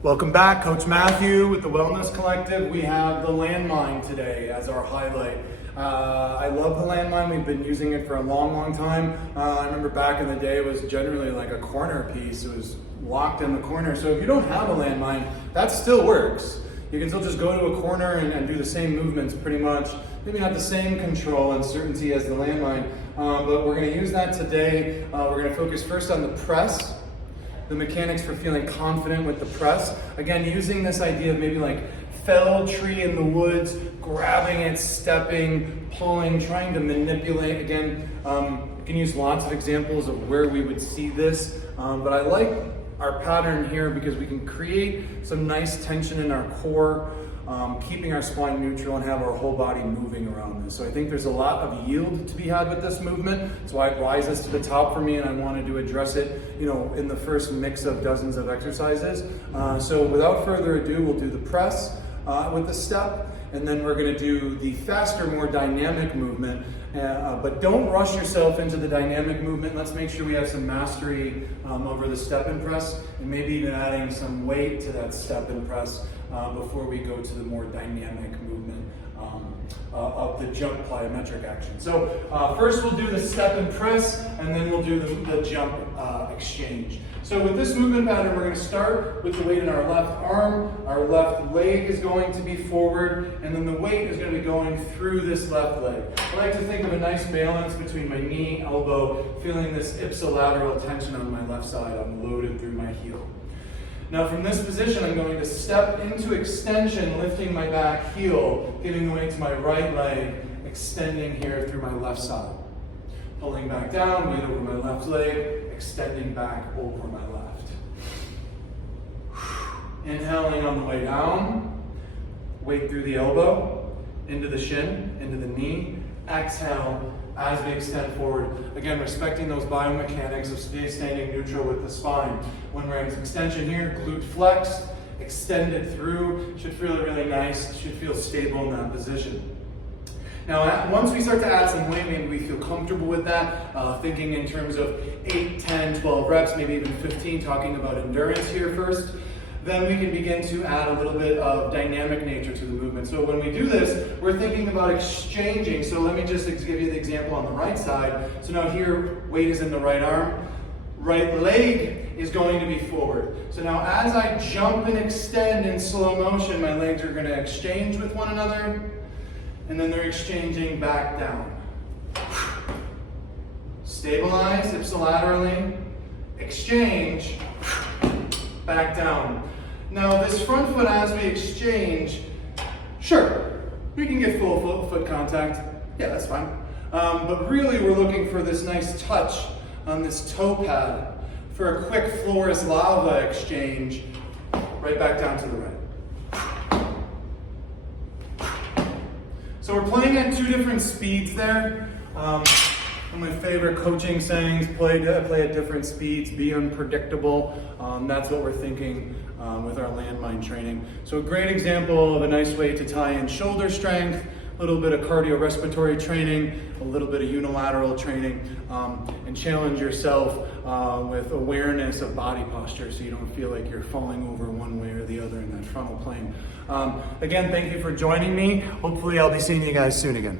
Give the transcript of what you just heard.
Welcome back, Coach Matthew with the Wellness Collective. We have the Landmine today as our highlight. I love the Landmine. We've been using it for a long time. I remember back in the day it was generally like a corner piece. It was locked in the corner. So if you don't have a Landmine, that still works. You can still just go to a corner and do the same movements pretty much. Maybe not the same control and certainty as the Landmine, but we're going to use that today. We're going to focus first on the press. The mechanics for feeling confident with the press. Again, using this idea of maybe like fell tree in the woods, grabbing it, stepping, pulling, trying to manipulate. Again, you can use lots of examples of where we would see this, but I like our pattern here because we can create some nice tension in our core, keeping our spine neutral and have our whole body moving around this. So I think there's a lot of yield to be had with this movement. That's why it rises to the top for me, and I wanted to address it, in the first mix of dozens of exercises. So without further ado, we'll do the press with the step, and then we're going to do the faster, more dynamic movement. But don't rush yourself into the dynamic movement. Let's make sure we have some mastery over the step and press, and maybe even adding some weight to that step and press before we go to the more dynamic movement of the jump plyometric action. So first we'll do the step and press, and then we'll do the jump exchange. So with this movement pattern, we're going to start with the weight in our left arm. Our left leg is going to be forward, and then the weight is going to be going through this left leg. I like to think of a nice balance between my knee, elbow, feeling this ipsilateral tension on my left side. I'm loaded through my heel. Now from this position, I'm going to step into extension, lifting my back heel, giving the weight to my right leg, extending here through my left side. Pulling back down, weight over my left leg, extending back over my left. Inhaling on the way down, weight through the elbow, into the shin, into the knee. Exhale as we extend forward. Again, respecting those biomechanics of standing neutral with the spine. When we're in extension here, glute flex, extend it through. Should feel really nice, should feel stable in that position. Now, once we start to add some weight, maybe we feel comfortable with that, thinking in terms of 8, 10, 12 reps, maybe even 15, talking about endurance here first. Then we can begin to add a little bit of dynamic nature to the movement. So when we do this, we're thinking about exchanging. So let me just give you the example on the right side. So now here, weight is in the right arm. Right leg is going to be forward. So now as I jump and extend in slow motion, my legs are going to exchange with one another. And then they're exchanging back down. Stabilize ipsilaterally, exchange, back down. Now this front foot as we exchange, sure, we can get full foot contact. Yeah, that's fine. But really we're looking for this nice touch on this toe pad for a quick floor is lava exchange, right back down to the right. So we're playing at two different speeds there. One of my favorite coaching sayings, play at different speeds, be unpredictable. That's what we're thinking with our Landmine training. So a great example of a nice way to tie in shoulder strength, a little bit of cardiorespiratory training, a little bit of unilateral training, and challenge yourself with awareness of body posture so you don't feel like you're falling over one way or the other in that frontal plane. Again, thank you for joining me. Hopefully I'll be seeing you guys soon again.